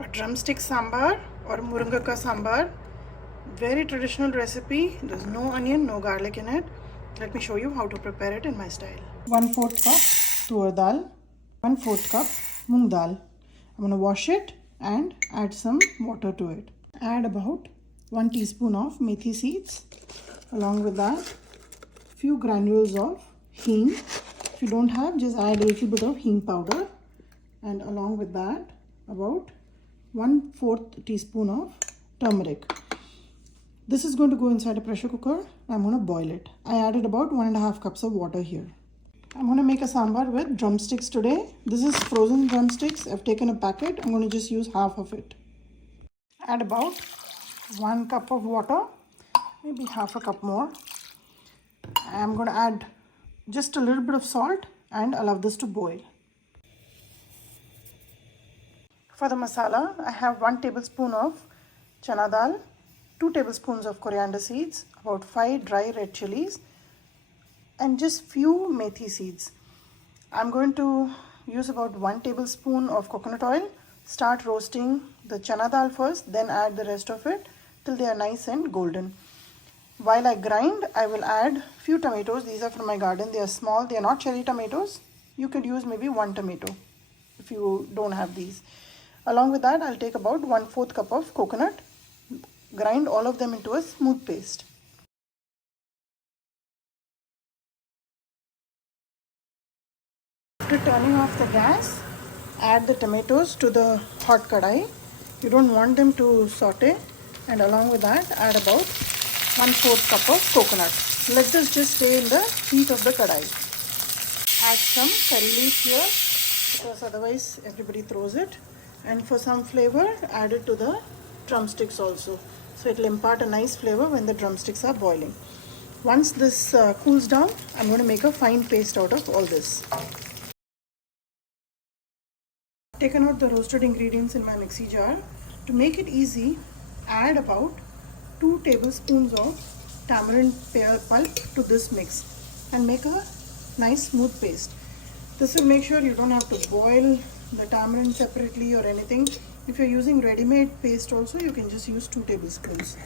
A drumstick sambar or Murungakai sambar. Very traditional recipe. There's no onion, no garlic in it. Let me show you how to prepare it in my style. 1/4 cup Toor dal, 1/4 cup Moong dal. I'm going to wash it and add some water to it. Add about 1 teaspoon of Methi seeds. Along with that, few granules of Hing. If you don't have, just add a little bit of Hing powder. And along with that, about 1/4 teaspoon of turmeric. This is going to go inside a pressure cooker. I'm going to boil it. I added about 1.5 cups of water here. I'm going to make a sambar with drumsticks today. This is frozen drumsticks. I've taken a packet. I'm going to just use half of it. Add about 1 cup of water, maybe half a cup more. I'm going to add just a little bit of salt and allow this to boil. For the masala, I have 1 tablespoon of chana dal, 2 tablespoons of coriander seeds, about 5 dry red chilies, and just few methi seeds. I'm going to use about 1 tablespoon of coconut oil. Start roasting the chana dal first, then add the rest of it till they are nice and golden. While I grind, I will add few tomatoes. These are from my garden. They are small. They are not cherry tomatoes. You could use maybe 1 tomato if you don't have these. Along with that, I'll take about 1/4 cup of coconut. Grind all of them into a smooth paste. After turning off the gas, add the tomatoes to the hot kadai. You don't want them to saute. And along with that, add about 1/4 cup of coconut. Let this just stay in the heat of the kadai. Add some curry leaf here because otherwise everybody throws it. And for some flavor, add it to the drumsticks also. So it will impart a nice flavor when the drumsticks are boiling. Once this cools down, I'm going to make a fine paste out of all this. Taken out the roasted ingredients in my mixie jar. To make it easy, add about 2 tablespoons of tamarind pear pulp to this mix and make a nice smooth paste. This will make sure you don't have to boil the tamarind separately or anything. If you're using ready-made paste also, you can just use 2 tablespoons.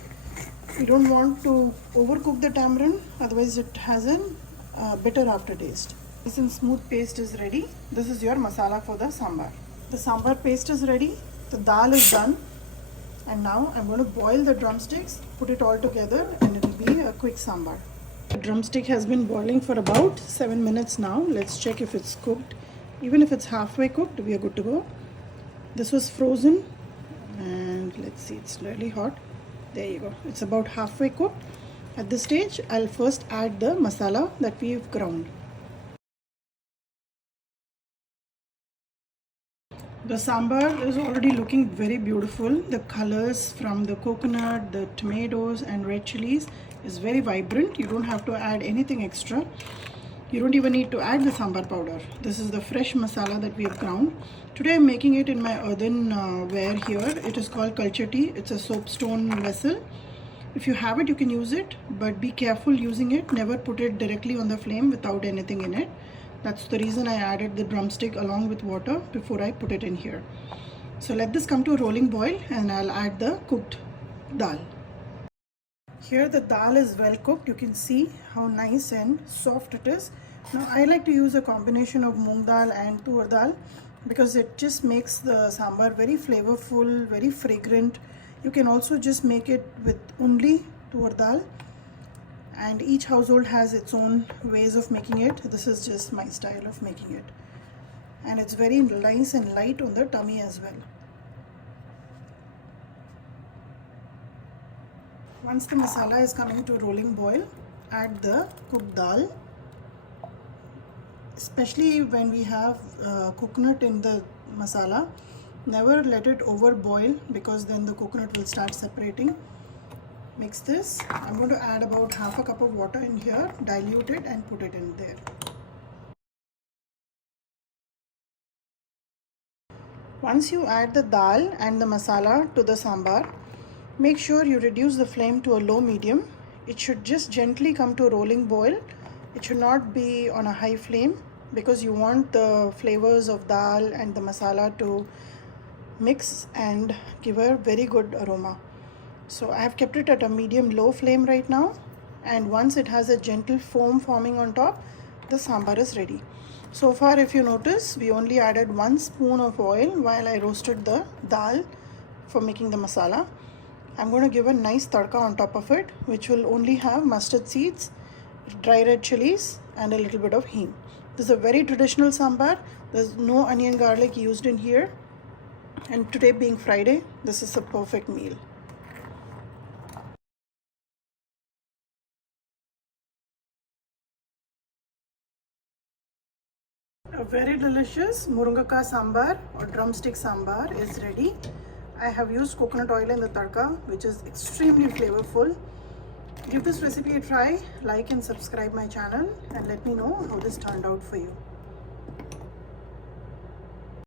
You don't want to overcook the tamarind, otherwise it has a bitter aftertaste. This smooth paste is ready. This is your masala for the sambar. The sambar paste is ready. The dal is done. And now I'm going to boil the drumsticks, put it all together, and it will be a quick sambar. The drumstick has been boiling for about 7 minutes now. Let's check if it's cooked. Even if it's halfway cooked, we are good to go. This was frozen, and let's see, it's really hot. There you go. It's about halfway cooked. At this stage, I'll first add the masala that we've ground. The sambar is already looking very beautiful. The colors from the coconut, the tomatoes and red chilies is very vibrant. You don't have to add anything extra. You don't even need to add the sambar powder. This is the fresh masala that we have ground. Today I'm making it in my earthenware here. It is called kalchati. It's a soapstone vessel. If you have it, you can use it, but be careful using it. Never put it directly on the flame without anything in it. That's the reason I added the drumstick along with water before I put it in here. So let this come to a rolling boil and I'll add the cooked dal. Here the dal is well cooked. You can see how nice and soft it is. Now I like to use a combination of moong dal and tur dal because it just makes the sambar very flavorful, very fragrant. You can also just make it with only tur dal, and each household has its own ways of making it. This is just my style of making it, and it's very nice and light on the tummy as well. Once the masala is coming to a rolling boil, add the cooked dal. Especially when we have coconut in the masala, never let it over boil because then the coconut will start separating. Mix this. I'm going to add about half a cup of water in here, dilute it and put it in there. Once you add the dal and the masala to the sambar, make sure you reduce the flame to a low medium. It should just gently come to a rolling boil. It should not be on a high flame because you want the flavors of dal and the masala to mix and give a very good aroma. So I have kept it at a medium low flame right now, and once it has a gentle foam forming on top, the sambar is ready. So far, if you notice, we only added 1 spoon of oil while I roasted the dal for making the masala. I'm going to give a nice tadka on top of it, which will only have mustard seeds, dry red chilies, and a little bit of hing. This is a very traditional sambar. There's no onion garlic used in here, and today being Friday, this is a perfect meal. A very delicious Murungakai sambar or drumstick sambar is ready. I have used coconut oil in the tadka, which is extremely flavorful. Give this recipe a try, like and subscribe my channel, and let me know how this turned out for you.